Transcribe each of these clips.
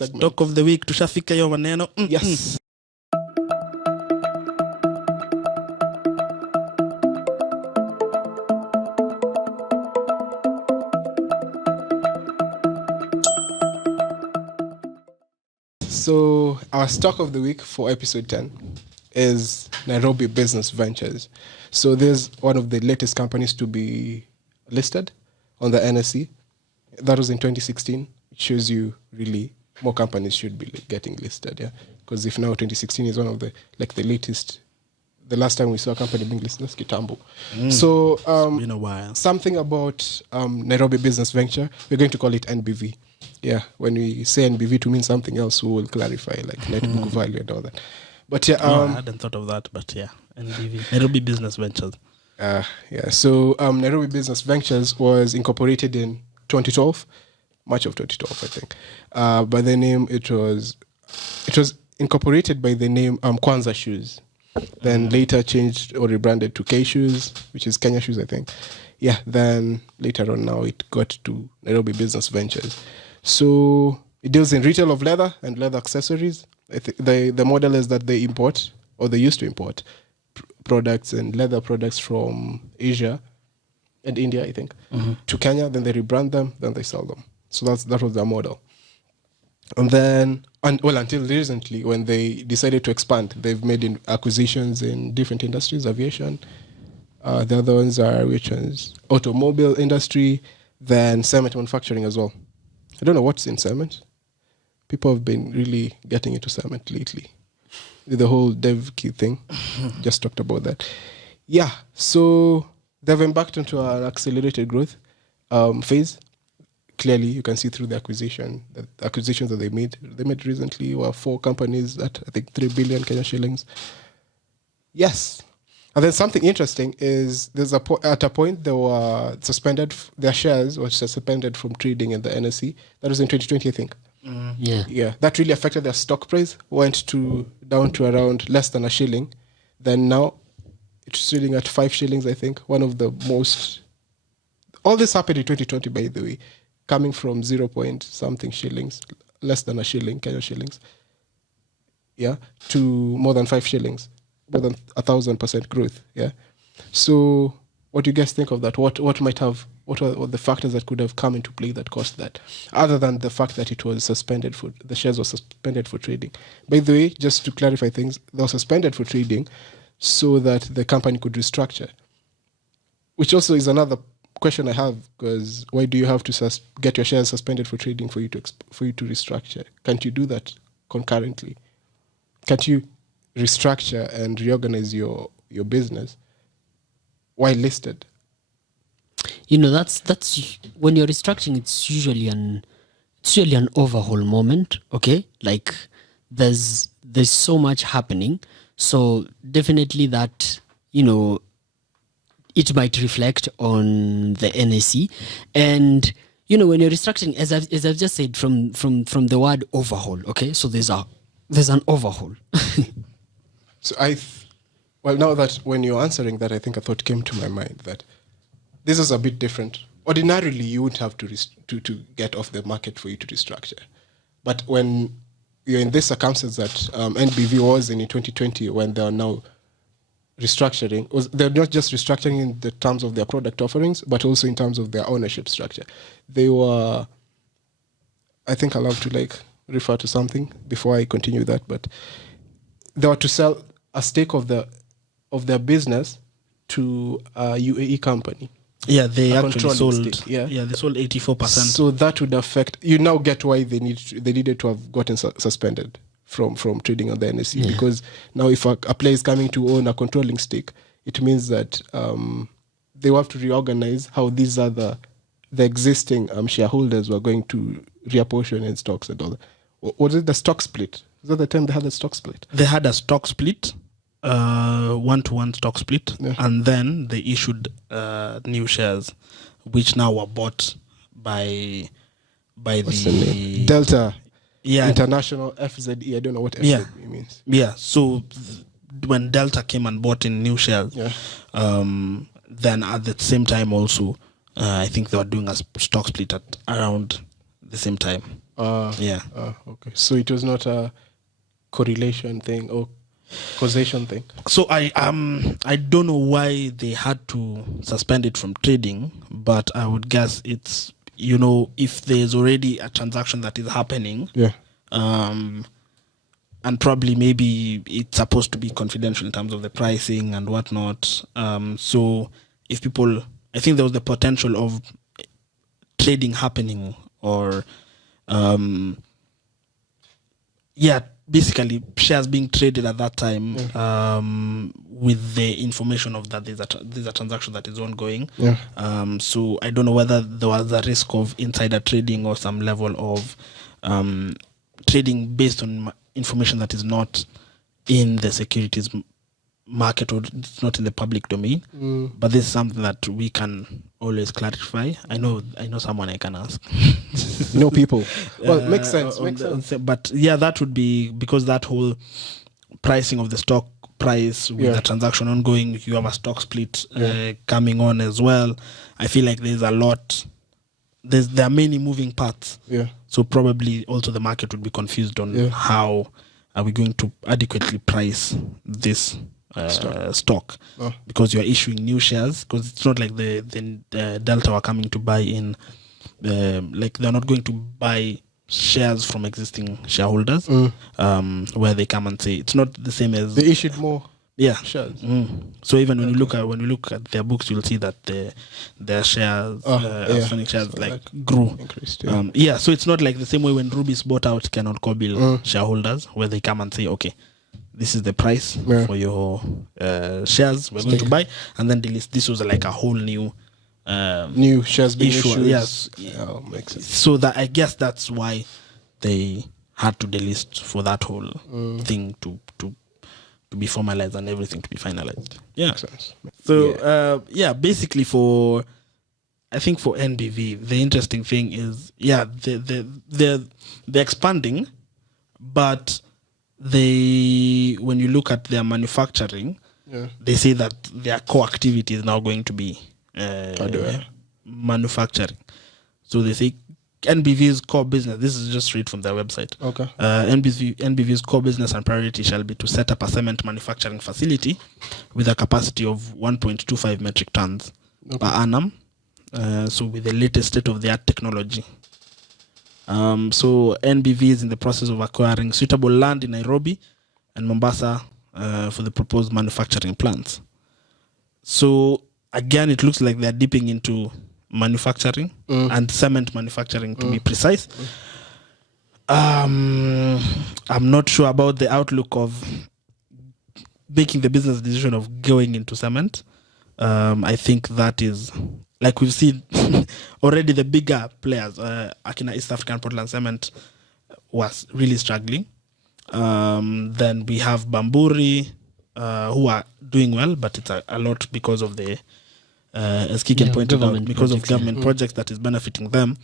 segment. Talk of the week, tushafika hiyo maneno. Yes. So our stock of the week for episode 10 is Nairobi Business Ventures. So there's one of the latest companies to be listed on the NSE. That was in 2016. It shows you really more companies should be getting listed, yeah. Because if now 2016 is one of the latest, the last time we saw a company being listed was Kitambo. So It's been a while. something about Nairobi Business Venture, we're going to call it NBV. Yeah, when we say NBV to mean something else, we will clarify, like net book value and all that. But yeah, I hadn't thought of that, but yeah, NBV, Nairobi Business Ventures. yeah. So Nairobi Business Ventures was incorporated in 2012, March of 2012, I think. By the name, it was incorporated by the name Kwanza Shoes. Then later changed or rebranded to K Shoes, which is Kenya Shoes, I think. Yeah, then later on now it got to Nairobi Business Ventures. So it deals in retail of leather and leather accessories. I think the model is that they import, or they used to import, products and leather products from Asia and India, I think, to Kenya. Then they rebrand them, then they sell them. So that was their model. And then, until recently, when they decided to expand, they've made acquisitions in different industries, aviation. The other ones are which ones? Automobile industry, then cement manufacturing as well. I don't know what's in cement. People have been really getting into cement lately. With the whole dev key thing. Just talked about that. Yeah, so they've embarked into an accelerated growth phase. Clearly, you can see through the acquisitions that they made. They made recently were 4 companies at, I think, 3 billion Kenya shillings. Yes. And then something interesting is at a point they were suspended, their shares were suspended from trading in the NSE. That was in 2020, I think. Yeah. That really affected their stock price. Went down to around less than a shilling. Then now it's trading at 5 shillings, I think. One of the most. All this happened in 2020, by the way, coming from 0 point something shillings, less than a shilling, Kenya shillings. Yeah, to more than 5 shillings. More than 1,000% growth. Yeah. So, what do you guys think of that? What are the factors that could have come into play that caused that, other than the fact that it was suspended the shares were suspended for trading? By the way, just to clarify things, they were suspended for trading so that the company could restructure. Which also is another question I have, because why do you have to get your shares suspended for trading for you to restructure? Can't you do that concurrently? Can't you restructure and reorganize your business while listed? That's when you're restructuring, it's usually an overhaul moment, okay? Like there's so much happening, so definitely that it might reflect on the NSE. And when you're restructuring, as I've just said, from the word overhaul, okay? So there's an overhaul. So now that when you're answering that, I think a thought came to my mind that this is a bit different. Ordinarily, you wouldn't have to get off the market for you to restructure. But when you're in this circumstance that NBV was in 2020, when they are now restructuring, they're not just restructuring in the terms of their product offerings, but also in terms of their ownership structure. They were, I think I'll have to refer to something before I continue that, but they were to sell a stake of their business to a UAE company. Yeah, they actually sold. Stake, yeah, they sold 84%. So that would affect. You now get why they needed to have gotten suspended from trading on the NSE, because now if a player is coming to own a controlling stake, it means that they will have to reorganize how these are the existing shareholders were going to reapportion in stocks and all that. Was it the stock split? Is that the time they had the stock split? They had a stock split, 1-to-1 stock split, and then they issued new shares, which now were bought by the Delta International FZE. I don't know what FZE means. Yeah, so when Delta came and bought in new shares, then at the same time also, I think they were doing a stock split at around the same time. Yeah. Okay. So it was not a correlation thing or causation thing. So I don't know why they had to suspend it from trading, but I would guess it's, if there's already a transaction that is happening, and probably maybe it's supposed to be confidential in terms of the pricing and whatnot. So if people, I think there was the potential of trading happening, or basically shares being traded at that time, with the information of that there's a transaction that is ongoing. So I don't know whether there was a risk of insider trading or some level of trading based on information that is not in the securities market, or it's not in the public domain. But this is something that we can always clarify. I know someone I can ask. People. Well, makes sense. But that would be because that whole pricing of the stock price with the transaction ongoing, you have a stock split coming on as well. I feel like there's a lot. There are many moving parts. So probably also the market would be confused on how are we going to adequately price this stock, because you are issuing new shares, because it's not like the Delta are coming to buy in, like they're not going to buy shares from existing shareholders, where they come and say it's not the same as they issued more shares. So even when you look at their books, you'll see that their shares, outstanding shares grew. Increased, so it's not like the same way when Ruby's bought out Canon Corbil shareholders, where they come and say, okay, this is the price for your shares we're going to buy, and then this was like a whole new shares being issued. Makes sense. So that, I guess that's why they had to delist for that whole thing to be formalized and everything to be finalized. Makes sense. So basically I think for NBV, the interesting thing is they're expanding, but when you look at their manufacturing, they say that their core activity is now going to be manufacturing. So they say NBV's core business, this is just straight from their website. Okay. NBV's core business and priority shall be to set up a cement manufacturing facility with a capacity of 1.25 metric tons per annum. So with the latest state-of-the-art technology. So NBV is in the process of acquiring suitable land in Nairobi and Mombasa for the proposed manufacturing plants. So again, it looks like they're dipping into manufacturing and cement manufacturing, to be precise. I'm not sure about the outlook of making the business decision of going into cement. I think that is, like we've seen already, the bigger players, Akina East African Portland Cement was really struggling. Then we have Bamburi, who are doing well, but it's a lot because of the, as Kiken pointed out, because of government projects that is benefiting them.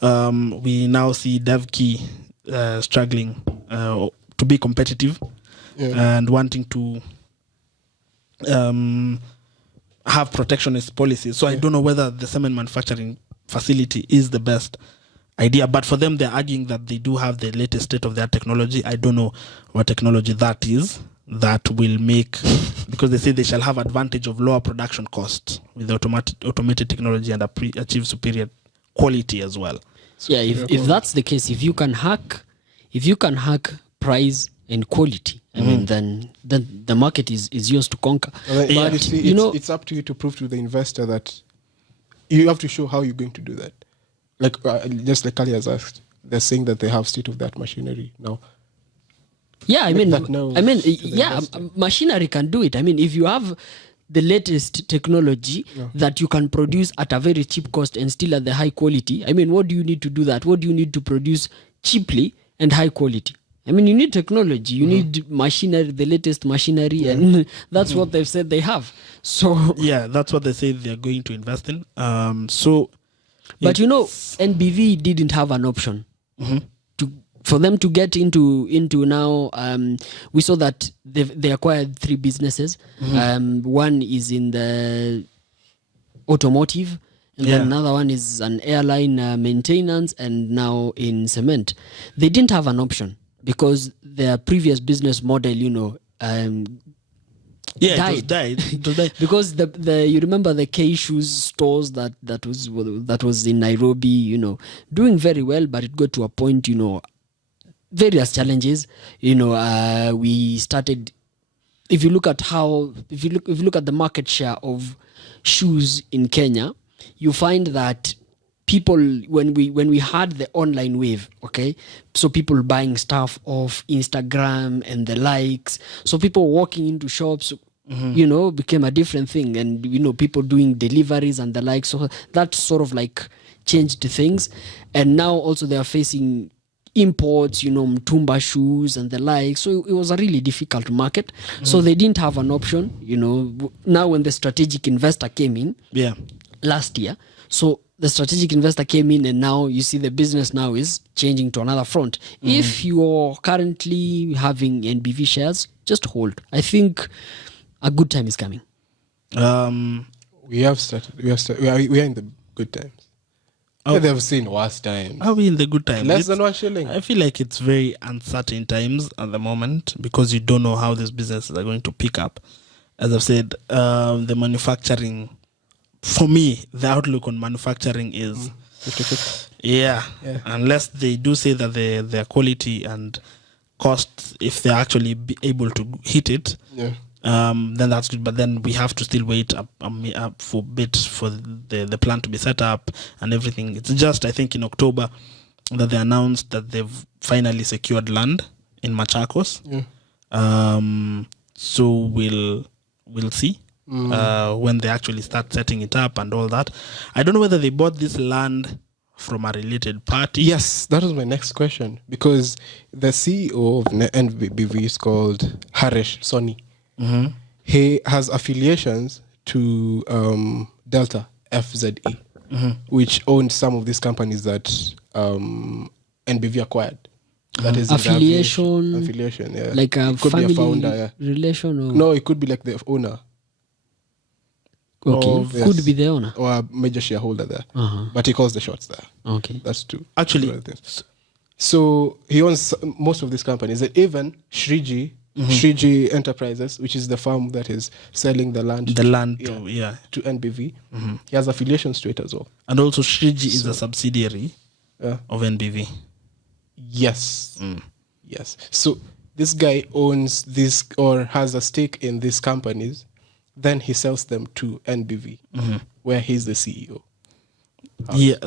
We now see DevKey struggling to be competitive and wanting to have protectionist policies. So I don't know whether the cement manufacturing facility is the best idea, but for them, they're arguing that they do have the latest state-of-the-art technology. I don't know what technology that is that will make, because they say they shall have advantage of lower production costs with the automated technology and achieve superior quality as well. So if that's the case, if you can hack price and quality, I mean, then the market is yours to conquer. But it's up to you to prove to the investor that you have to show how you're going to do that. Like just like Kali has asked, they're saying that they have state-of-the-art machinery now. Yeah, machinery can do it. I mean, if you have the latest technology that you can produce at a very cheap cost and still at the high quality, I mean, what do you need to do that? What do you need to produce cheaply and high quality? I mean, you need technology, you need machinery, the latest machinery, and that's what they've said they have. So that's what they say they're going to invest in. But NBV didn't have an option for them to get into now. We saw that they acquired 3 businesses. One is in the automotive, and then another one is an airline maintenance, and now in cement. They didn't have an option because their previous business model, died. It was died. Because the you remember the K shoes stores that was in Nairobi, doing very well, but it got to a point, various challenges. We started. If you look at the market share of shoes in Kenya, you find that people, when we had the online wave, okay, so people buying stuff off Instagram and the likes, so people walking into shops, became a different thing, and people doing deliveries and the like, so that sort of like changed things. And now also they are facing imports, Mtumba shoes and the like, so it was a really difficult market. So they didn't have an option. Now when the strategic investor came in last year, so the strategic investor came in, and now you see the business now is changing to another front. If you're currently having NBV shares, just hold. I think a good time is coming. We are in the good times. They've seen worse times. Are we in the good times? Less than 1 shilling. I feel like it's very uncertain times at the moment because you don't know how these businesses are going to pick up. As I've said, the manufacturing, for me, the outlook on manufacturing is 50-50. Unless they do say that their quality and costs, if they're actually be able to hit it, then that's good. But then we have to still wait up for a bit for the plan to be set up and everything. It's just, I think, in October that they announced that they've finally secured land in Machakos. So we'll see when they actually start setting it up and all that. I don't know whether they bought this land from a related party. Yes, that was my next question, because the CEO of NBV is called Harish Soni. He has affiliations to Delta FZE, which owned some of these companies that NBV acquired. That is affiliation, like a family founder, relation, or no, it could be like the owner. Okay, could be the owner or a major shareholder there, but he calls the shots there. Okay, that's two. Actually, so he owns most of these companies, and even Shriji Enterprises, which is the firm that is selling the land to NBV. He has affiliations to it as well. And also Shriji is a subsidiary of NBV. Yes. Yes. So this guy owns this or has a stake in these companies, then he sells them to NBV, where he's the CEO.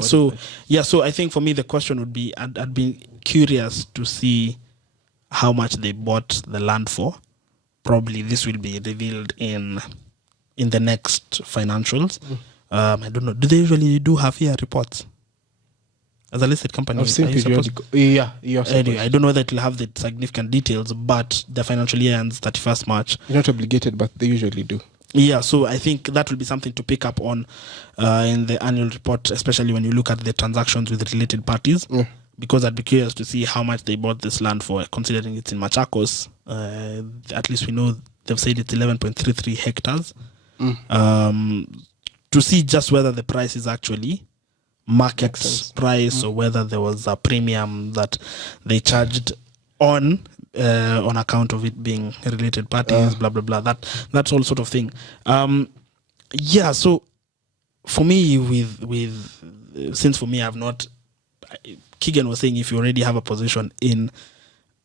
So I think for me the question would be, I'd be curious to see how much they bought the land for. Probably this will be revealed in the next financials. I don't know. Do they usually do half-year reports as a listed company? I've seen periodical. Anyway, I don't know whether it will have the significant details, but the financial year ends 31st March. You're not obligated, but they usually do. Yeah, so I think that will be something to pick up on in the annual report, especially when you look at the transactions with related parties. Because I'd be curious to see how much they bought this land for, considering it's in Machakos. At least we know they've said it's 11.33 hectares. To see just whether the price is actually market price or whether there was a premium that they charged on account of it being related parties, blah, blah, blah. That's all sort of thing. So for me, since for me, I've not... Keegan was saying if you already have a position in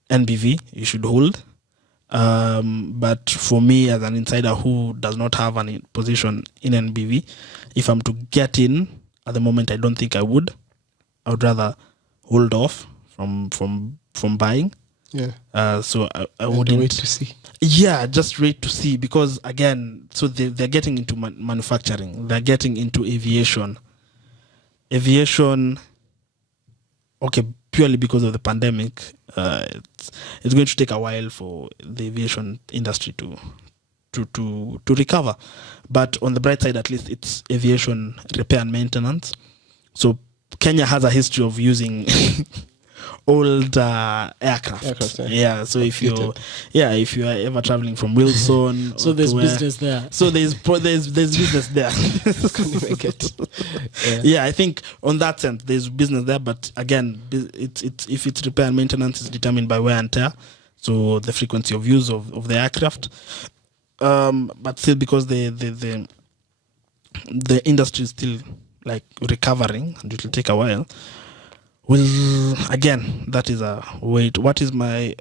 NBV, you should hold. But for me, as an insider who does not have any position in NBV, if I'm to get in at the moment, I don't think I would. I would rather hold off from buying. So I wouldn't wait to see. Yeah, just wait to see, because again, so they're getting into manufacturing, they're getting into aviation. Okay, purely because of the pandemic, it's going to take a while for the aviation industry to recover. But on the bright side, at least it's aviation repair and maintenance. So Kenya has a history of using old aircraft. Yeah. So if you are ever traveling from Wilson, So there's business there. So there's business there. Can you make it? Yeah, I think on that sense there's business there, but again, it's if it's repair and maintenance is determined by wear and tear, so the frequency of use of the aircraft. But still, because the industry is still like recovering and it will take a while. Well, again, that is a wait. What is my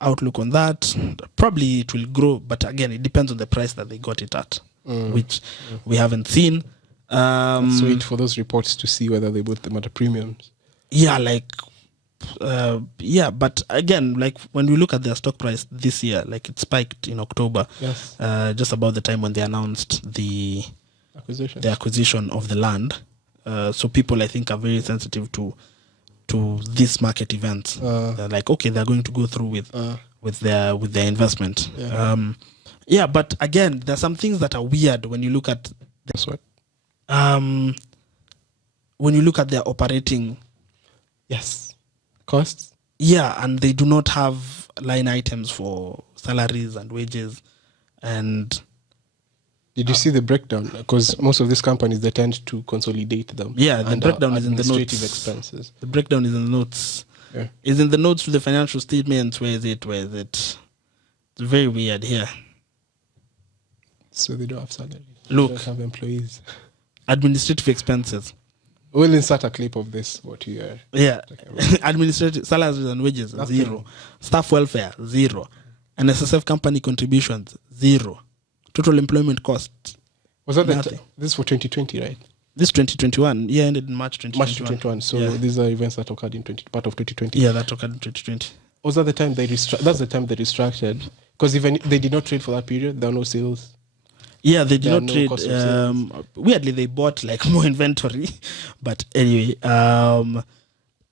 outlook on that? Probably it will grow, but again, it depends on the price that they got it at, which we haven't seen. Let's wait for those reports to see whether they bought them at a premiums. Yeah, but again, like when we look at their stock price this year, like it spiked in October, just about the time when they announced the acquisition of the land. So people, I think, are very sensitive to these market events. They're like, okay, they're going to go through with their investment. But again, there's some things that are weird when you look at when you look at their operating costs. Yeah, and they do not have line items for salaries and wages. And did you see the breakdown? Because most of these companies, they tend to consolidate them. Yeah, the breakdown is in the notes. Administrative expenses. The breakdown is in the notes. Yeah. Is in the notes to the financial statements. Where is it? It's very weird here. So they don't have salary. Look. They don't have employees. Administrative expenses. We'll insert a clip of this, what you are. Yeah. Administrative salaries and wages, Nothing. 0. Staff welfare, 0. NSSF company contributions, 0. Total employment cost. Was that nothing. This is for 2020, right? This 2021, ended in March 2021. March 2021. So these are events that occurred in part of 2020. Yeah, that occurred in 2020. Was that the time that's the time they restructured? Because even they did not trade for that period, there were no sales. Yeah, they did not trade. cost of sales. Weirdly, they bought like more inventory. But anyway,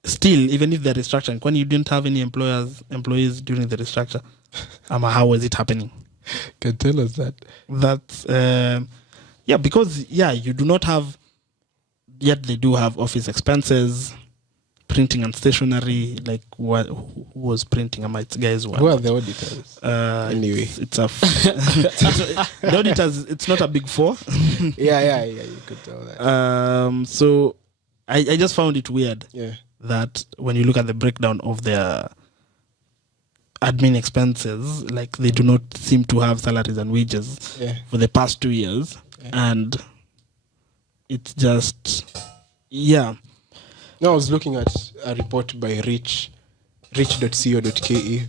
still, even if they're restructuring, when you didn't have any employees during the restructure, how was it happening? Can tell us that. That's because you do not have. Yet they do have office expenses, printing and stationery. Like who was printing? It's guys. Who are the auditors? Anyway, it's the auditors. It's not a big four. yeah. You could tell that. So I just found it weird. Yeah. That when you look at the breakdown of their admin expenses, like they do not seem to have salaries and wages for the past 2 years, and it's just No, I was looking at a report by rich.co.ke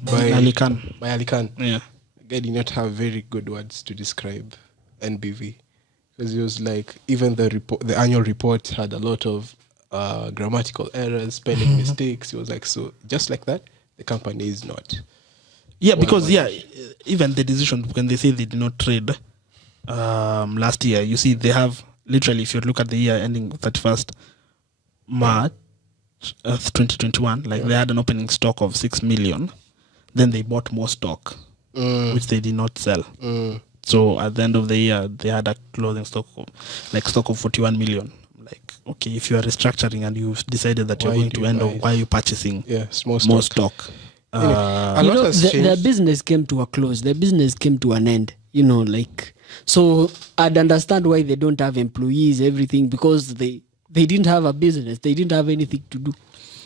by Alican. Yeah. Guy did not have very good words to describe NBV, because it was like even the annual report had a lot of grammatical errors, spelling mistakes. It was like, so just like that, the company is not. Yeah, because even the decision when they say they did not trade last year, you see they have literally, if you look at the year ending 31st March 2021, they had an opening stock of 6 million. Then they bought more stock, which they did not sell. So at the end of the year, they had a closing stock of 41 million. Like, okay, if you are restructuring and you've decided that you're going to end up, why are you purchasing more stock? Their business came to a close. Their business came to an end. So I'd understand why they don't have employees, everything, because they didn't have a business. They didn't have anything to do.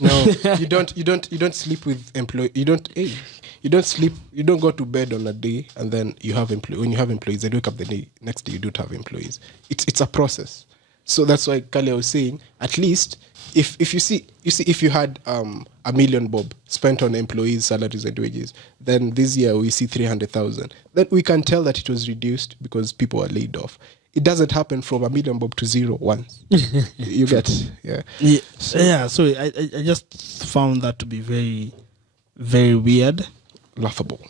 No, you don't sleep with employees. You don't sleep. You don't go to bed on a day and then you have when you have employees, and wake up the next day you don't have employees. It's a process. So that's why Kalia was saying, at least if you see if you had $1 million bob spent on employees' salaries and wages, then this year we see 300,000. Then we can tell that it was reduced because people are laid off. It doesn't happen from $1 million bob to zero once. You get So I just found that to be very, very weird, laughable.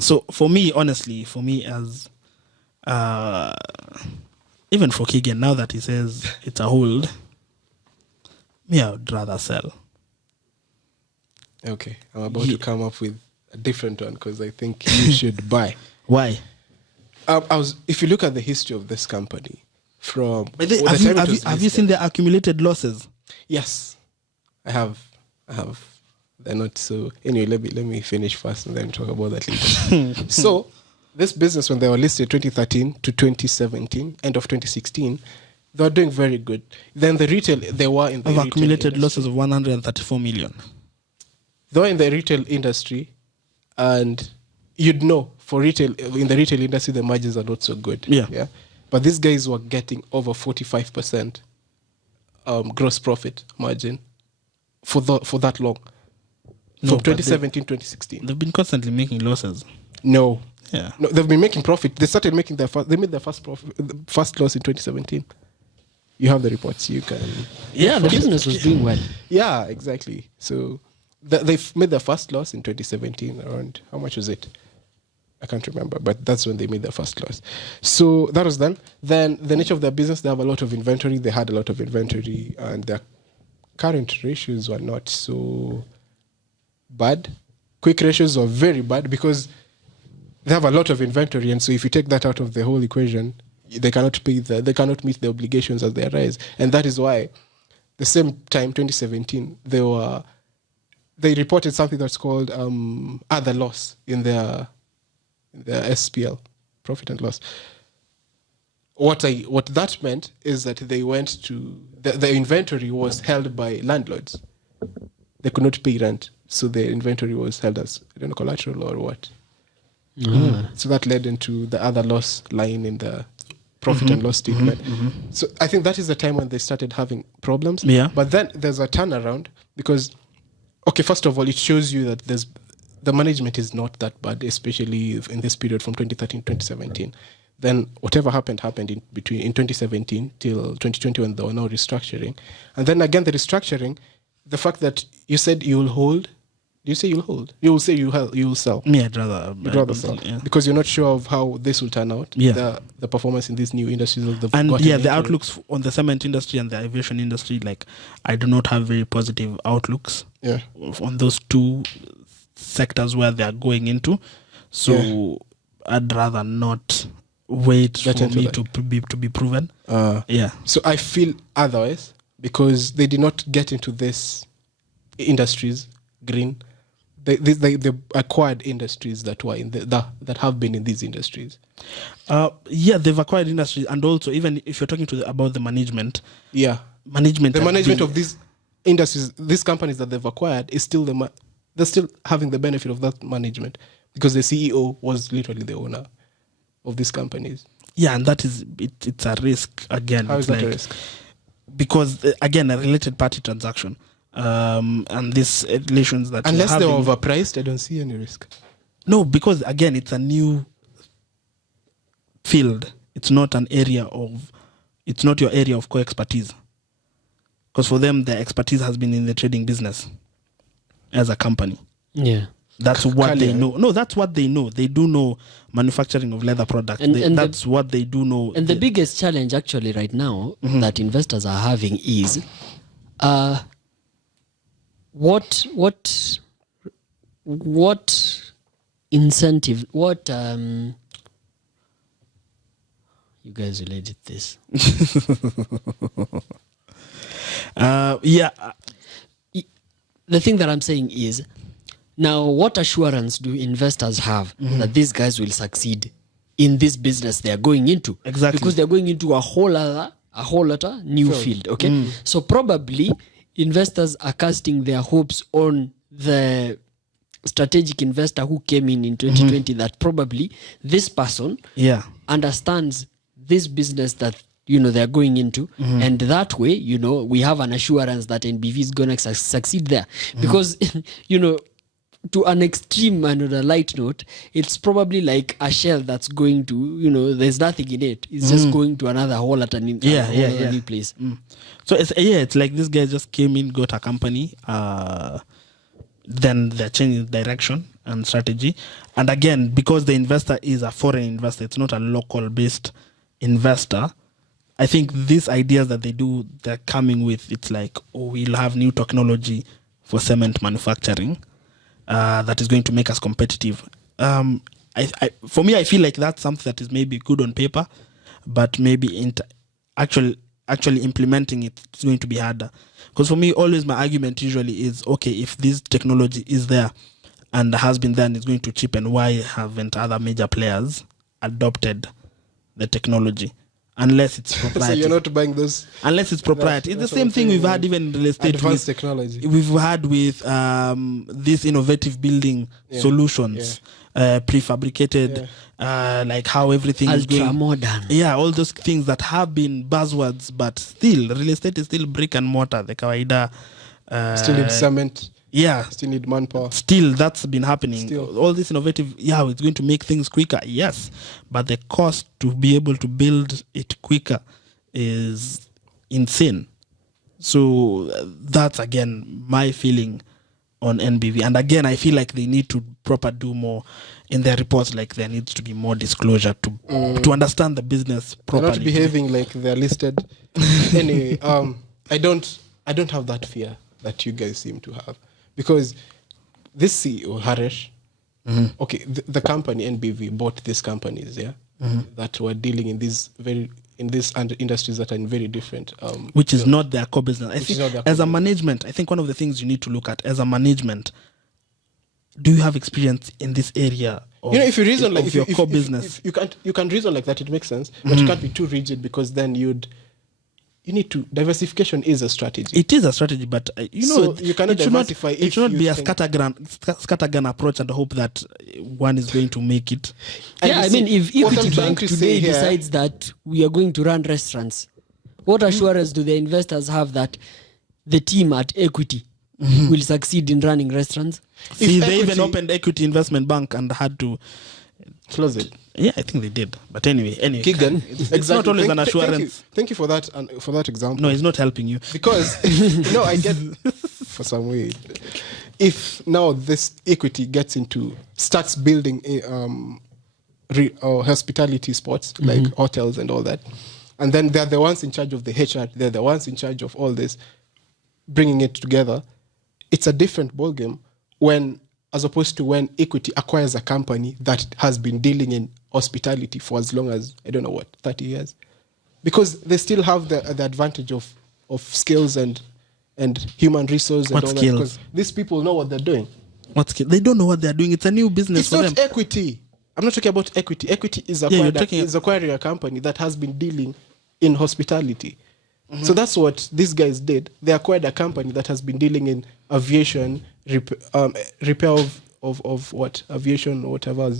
So for me, honestly, as even for Keegan, now that he says it's a hold, I would rather sell. Okay, I'm about to come up with a different one because I think you should buy. Why? If you look at the history of this company, from. But have you seen the accumulated losses? Yes, I have. They're not so. Anyway, let me finish first and then talk about that later. So, this business, when they were listed 2013 to 2017, end of 2016, they were doing very good. Then the retail, they were in the Have retail accumulated industry. losses of 134 million. They were in the retail industry, and you'd know for retail in the retail industry the margins are not so good. Yeah. But these guys were getting over 45% gross profit margin for that long. From 2017 to 2016. They've been constantly making losses. No, they've been making profit. They started making they made their first loss in 2017. You have the reports. You can. Yeah, the business was doing well. Yeah, exactly. So they've made their first loss in 2017. Around how much was it? I can't remember, but that's when they made their first loss. So that was done. Then the nature of their business, they have a lot of inventory. They had a lot of inventory, and their current ratios were not so bad. Quick ratios are very bad because they have a lot of inventory, and so if you take that out of the whole equation, they cannot meet the obligations as they arise, and that is why the same time 2017 they reported something that's called other loss in their SPL, profit and loss. What that meant is that they went to the inventory was held by landlords. They could not pay rent, so the inventory was held as, I don't know, collateral or what. So that led into the other loss line in the profit and loss statement. So I think that is the time when they started having problems. Yeah. But then there's a turnaround because, okay, first of all, it shows you that the management is not that bad, especially in this period from 2013 to 2017. Then whatever happened in 2017 till 2020 when they were now restructuring. And then again, the restructuring, the fact that you said you'll hold. Do you say you'll hold? You will say you will sell. Yeah, I'd rather sell. Yeah. Because you're not sure of how this will turn out. Yeah. The performance in these new industries. The outlooks on the cement industry and the aviation industry, like, I do not have very positive outlooks on those two sectors where they are going into. So I'd rather not wait for me to be proven. So I feel otherwise because they did not get into this industries green. They acquired industries that were in that have been in these industries. They've acquired industries, and also even if you're talking about the management, the management of these industries, these companies that they've acquired is still they're still having the benefit of that management because the CEO was literally the owner of these companies. Yeah, and that is it's a risk again. How is that a risk? Because again, a related party transaction. And these relations that unless they're overpriced, I don't see any risk. No, because again, it's a new field. It's not your area of core expertise. Because for them, their expertise has been in the trading business as a company. Yeah. That's what they know. No, that's what they know. They do know manufacturing of leather products. That's what they do know. And the biggest challenge actually right now that investors are having is what incentive, you guys related this. The thing that I'm saying is, now what assurance do investors have that these guys will succeed in this business they are going into? Exactly. Because they're going into a whole other new field, okay? So probably investors are casting their hopes on the strategic investor who came in 2020 that probably this person understands this business that they're going into, and that way we have an assurance that NBV is going to succeed there because to an extreme and on a light note, it's probably like a shell that's going to there's nothing in it, it's just going to another whole at a new place. So it's like this guy just came in, got a company, then they're changing direction and strategy. And again, because the investor is a foreign investor, it's not a local based investor, I think these ideas that they're coming with, it's like, we'll have new technology for cement manufacturing that is going to make us competitive. For me, I feel like that's something that is maybe good on paper, but maybe actually implementing it is going to be harder. Because for me, always my argument usually is, okay, if this technology is there and has been there and is going to cheapen, why haven't other major players adopted the technology? Unless it's proprietary. So you're not buying those. Unless it's proprietary. It's the same thing we've had even in real estate. Advanced technology. We've had with these innovative building solutions, prefabricated, like how everything is going. Ultra modern. Yeah, all those things that have been buzzwords, but still, real estate is still brick and mortar. The kawaida. Still need cement. Yeah. Still need manpower. Still, that's been happening. Still. All this innovative, it's going to make things quicker. Yes. But the cost to be able to build it quicker is insane. So that's, again, my feeling on NBV. And again, I feel like they need to do more in their reports. Like there needs to be more disclosure to understand the business properly. They're not behaving like they're listed. Anyway, I don't have that fear that you guys seem to have. Because this CEO, Harish, okay, the company NBV bought these companies, that were dealing in these industries that are in very different. Which is not their core business. I think as a management, I think one of the things you need to look at as a management, do you have experience in this area? If you reason like your core business, you can reason like that, it makes sense, but you can't be too rigid, because then you need to. Diversification is a strategy. It is a strategy, but so you cannot diversify. It should not be a scattergun approach and hope that one is going to make it. Yeah, I mean, if Equity Bank today decides that we are going to run restaurants, what assurance do the investors have that the team at Equity will succeed in running restaurants? See, they even opened Equity Investment Bank and had to close it. Yeah, I think they did. But anyway, Keegan, it's not always an assurance. Thank you for that example. No, it's not helping you. Because I get for some way. If now this Equity starts building hospitality spots like hotels and all that, and then they're the ones in charge of the HR, they're the ones in charge of all this, bringing it together, it's a different ballgame as opposed to when Equity acquires a company that has been dealing in hospitality for as long as, 30 years. Because they still have the advantage of skills and human resource and what all skills? That. Because these people know what they're doing. What skills? They don't know what they're doing. It's a new business it's for them. It's not Equity. I'm not talking about Equity. Equity is acquiring a company that has been dealing in hospitality. So that's what these guys did. They acquired a company that has been dealing in aviation, repair of what aviation or whatever.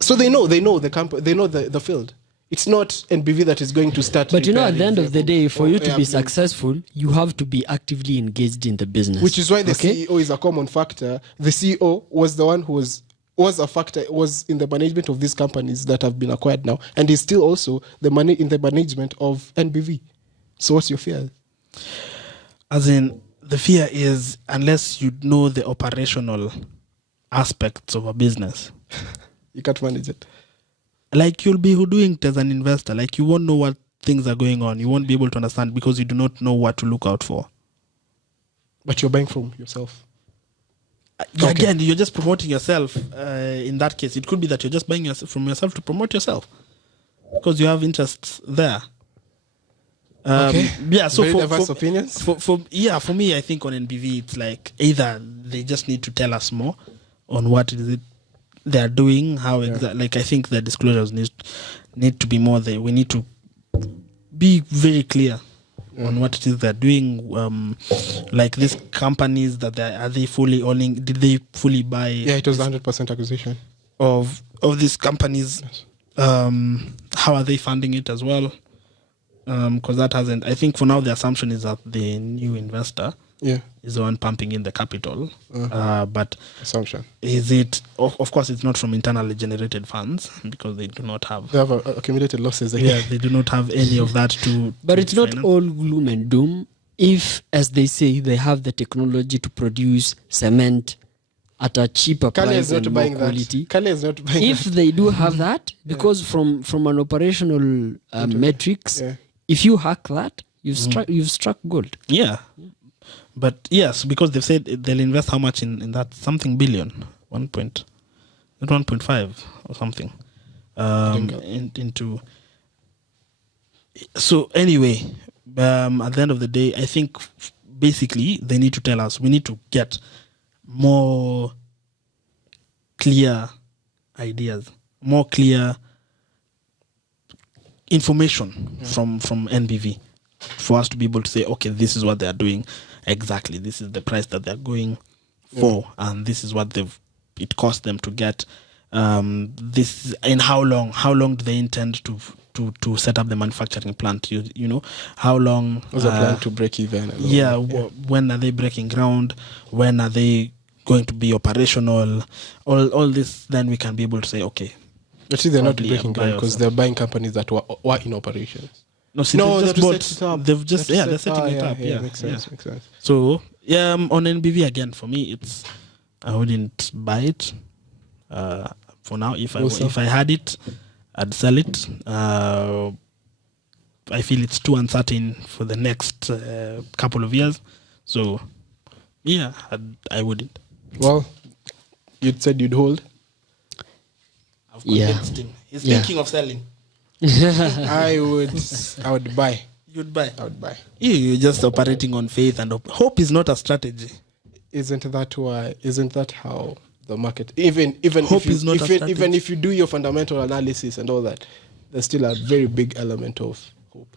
So they know the company, they know the field. It's not NBV that is going to start. But at the end of the day, for you to be successful, you have to be actively engaged in the business. Which is why the CEO is a common factor. The CEO was the one who was a factor, was in the management of these companies that have been acquired now, and is still also in the management of NBV. So what's your fear? As in, the fear is, unless you know the operational aspects of a business, you can't manage it. Like, you'll be doing it as an investor. Like, you won't know what things are going on. You won't be able to understand because you do not know what to look out for. But you're buying from yourself. Again, you're just promoting yourself. In that case, it could be that you're just buying from yourself to promote yourself because you have interests there. Yeah, so very diverse opinions. For me, I think on NBV, it's like either they just need to tell us more on what is it they're doing, how exactly. Like, I think the disclosures need to be more there. We need to be very clear on what it is they're doing. Like these companies that are they fully owning? Did they fully buy? Yeah, it was 100% acquisition of these companies. Yes. How are they funding it as well? Because that hasn't. I think for now the assumption is that the new investor is the one pumping in the capital. But assumption is it? Of course, it's not from internally generated funds because they do not have. They have accumulated losses. Yeah, they do not have any of that to. But it's not finance. all gloom and doom. If, as they say, they have the technology to produce cement at a cheaper price and more quality. Kale is not buying if they do have that, because from an operational metrics, if you hack that, you've struck gold. Yeah. But yes, because they've said they'll invest how much in that something billion, 1.5 or something, into. So anyway, at the end of the day, I think basically they need to tell us. We need to get more clear ideas, more clear information from NBV for us to be able to say, okay, this is what they are doing exactly. This is the price that they're going for, and this is what it cost them to get this. And how long do they intend to set up the manufacturing plant? You know, how long was a plan to break even? When are they breaking ground? When are they going to be operational? All this, then we can be able to say, okay. But see, they're not breaking ground because they're buying companies that were in operations. They've just they're setting it up. Yeah, makes sense. Makes sense. So on NBV again, for me, I wouldn't buy it for now. If I had it, I'd sell it. I feel it's too uncertain for the next couple of years. So yeah, I wouldn't. Well, you'd said you'd hold. I've convinced him. He's thinking of selling. I would buy. You'd buy? I would buy. You're just operating on faith and hope. Hope is not a strategy. Isn't that how the market, even hope is not a strategy. Even if you do your fundamental analysis and all that, there's still a very big element of hope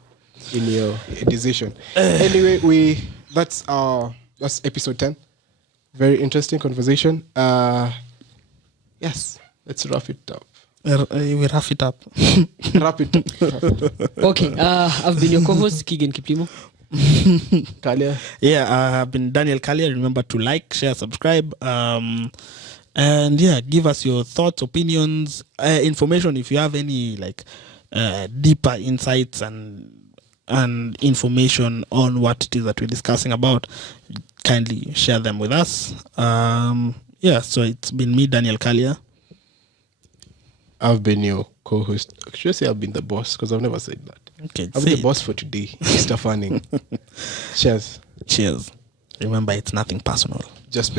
in your decision. Anyway, that's episode 10. Very interesting conversation. Yes, let's wrap it up. We wrap it up. Wrap it up. Okay, I've been your co-host, Keegan Kiplimo. Kalia. Yeah, I've been Daniel Kalia. Remember to like, share, subscribe. And give us your thoughts, opinions, information. If you have any deeper insights and information on what it is that we're discussing about, kindly share them with us. So it's been me, Daniel Kalia. I've been your co-host. Should I say I've been the boss? Because I've never said that. Okay, I'm the boss for today, Mr. Fanning. Cheers. Cheers. Remember, it's nothing personal. Just